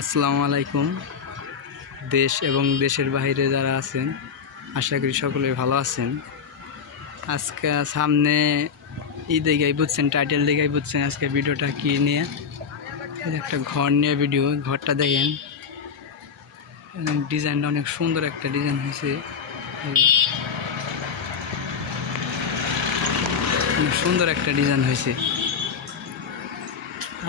আসসালামু আলাইকুম। দেশ এবং দেশের বাইরে যারা আছেন, আশা করি সকলেই ভালো আছেন। আজকে সামনে দেখেই বুঝছেন, টাইটেল দেখেই বুঝছেন আজকে ভিডিওটা কী নিয়ে। একটা ঘর নিয়ে ভিডিও। ঘরটা দেখেন, ডিজাইনটা অনেক সুন্দর একটা ডিজাইন হয়েছে। সুন্দর একটা ডিজাইন হয়েছে।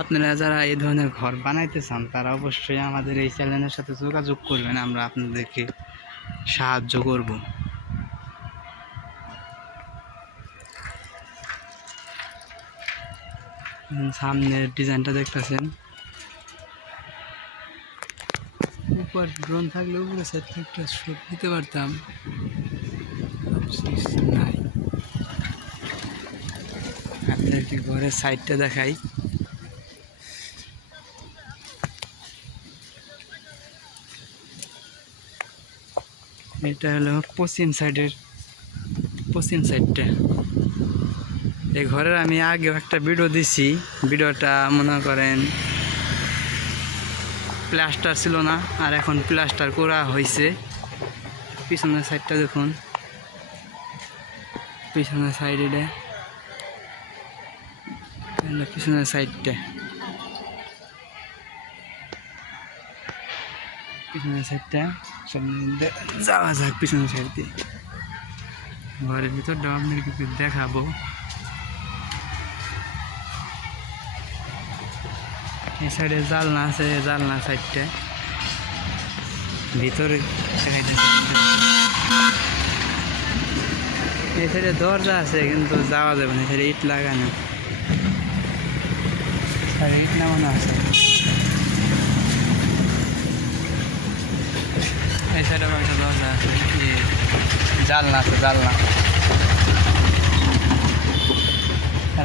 আপনারা যারা এই ধরনের ঘর বানাইতে চান তারা অবশ্যই আমাদের এই চ্যানেলের সাথে যোগাযোগ করবেন, আমরা আপনাদেরকে সাহায্য করব। সামনের ডিজাইনটা দেখতেছেন, উপর ড্রোন থাকলে উপরে সাইড থেকে একটা শুট দিতে পারতাম, নাই। আপনাদেরকে ঘরের সাইডটা দেখাই। এটা হলো পশ্চিম সাইডটা। এই ঘরের আমি আগেও একটা ভিডিও দিছি। ভিডিওটা মনে করেন প্লাস্টার ছিল না, আর এখন প্লাস্টার করা হয়েছে। পিছনের সাইডটা দেখুন, পিছনের সাইডে পিছনের সাইডটা যাওয়া যাক। পিছনের সাইড দিয়ে ঘরের ভিতরটা আপনাদেরকে দেখাবো। এই সাইডে জালনা আছে, জালনা সাইডটা ভিতরে এই সাইডে দরজা আছে, কিন্তু যাওয়া যাবে না। এখানে ইট লাগানো, ইট নামানো আছে। এই সাইডে একটা দরজা আছে, জালনা আছে, জালনা।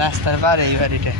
রাস্তার পারে এই বাড়িটা।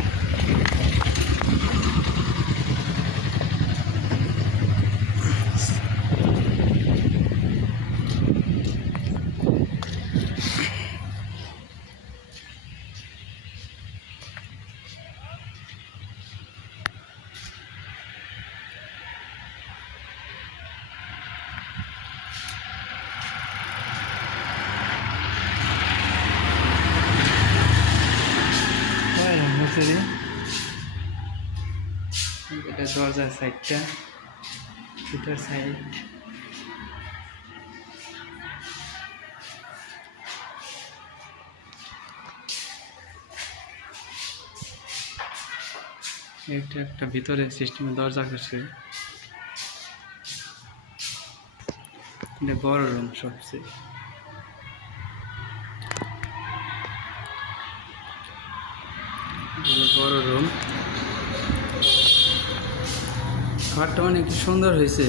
এটা দরজার সাইডটা, এটার সাইড। এটা একটা ভিতরে সিস্টেমে দরজা করছে। এটা বড় রুম, সবচেয়ে বড় রুম। ঘরটা অনেক সুন্দর হয়েছে।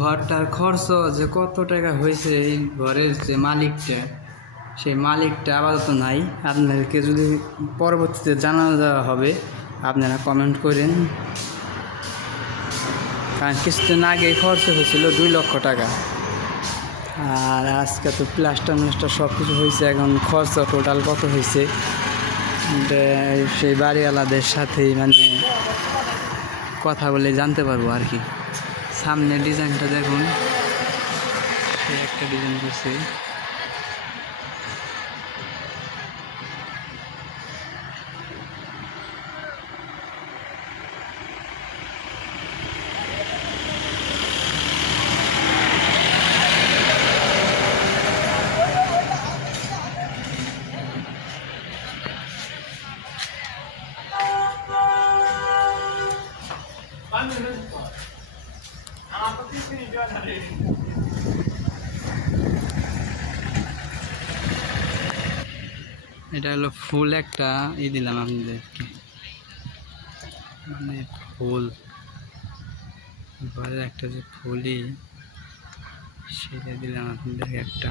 ঘরটার খরচ যে কত টাকা হয়েছে, এই ঘরের যে মালিকটা, সেই মালিকটা আপাতত নাই। আপনাদেরকে যদি পরবর্তীতে জানানো দেওয়া হবে, আপনারা কমেন্ট করেন। কারণ কিছুদিন আগে খরচ হয়েছিল 2 লক্ষ টাকা, আর আজকে তো প্লাস্টার সব কিছু হয়েছে। এখন খরচ টোটাল কত হয়েছে সেই বাড়িওয়ালাদের সাথেই কথা বলে জানতে পারবো আর কি। সামনের ডিজাইনটা দেখুন, সে একটা ডিজাইন করছে। এটা হলো ফুল একটা দিলাম আপনাদেরকে, ফুল ঘরের একটা যে ফুলই সেটা দিলাম আপনাদেরকে। একটা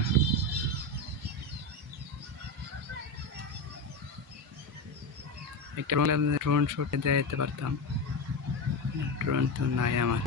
ড্রোন শটে দেখাতে পারতাম, ড্রোন তো নাই আমার।